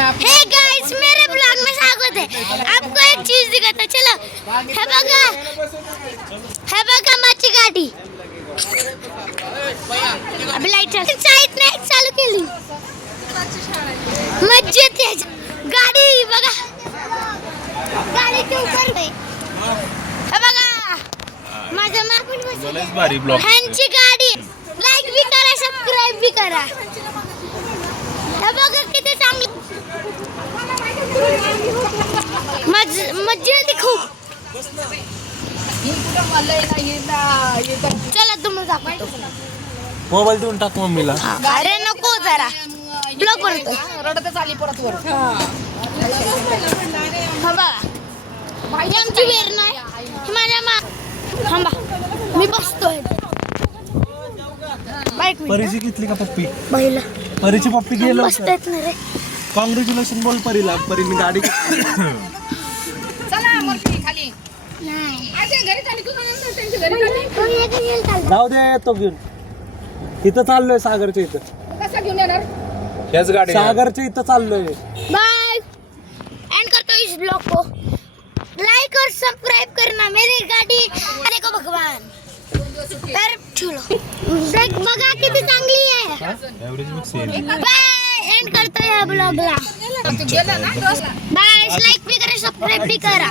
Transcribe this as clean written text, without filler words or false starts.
Hey guys मेरे blog में स्वागत है। आपको एक चीज दिखाता चलो। हे बघा माझी गाडी। अभी लाईट साईड ने चालू केली। मज्जा येते गाडी बघा। गाडीच्या ऊपर आहे। हे बघा माझा मागून बसलाय भारी ब्लॉग ह्यांची गाडी। लाईक भी करा सबस्क्राइब भी करा। हे बघा किती चांगली मज्जा येते खूप। चला तुम्हाला दाखवतो। मोबाईल देऊन टाक मम्मीला। अरे नको जरा ब्लॉग करतो। रडतच आली परत वर थांबा ही आमची वेर नाही ही माझ्या थांबा मी बसतोय। बाईक परीची घेतली का पप्पी? पहिला परीची पप्पी गेलो बसतायत ना रे। कॉंग्रॅच्युलेशन बोल परीला। परी मी गाडी चला मूर्ती खाली नाही असे घरी चाली तू त्यांच्या घरी चाली जाऊ दे तो घेऊन। इथं चाललोय सागरच्या इथं। कसा घेऊन येणार याच गाडी सागरच्या इथं चाललोय। बाय एंड करतो इस ब्लॉग को। लाइक और सब्सक्राइब करना मेरी गाड़ी। अरे को भगवान तर चलो देख बघा किती चांगली आहे। बाय एंड करतो या ब्लॉगला। गेला ना बाय लाइक भी करा सब्सक्राइब भी करा।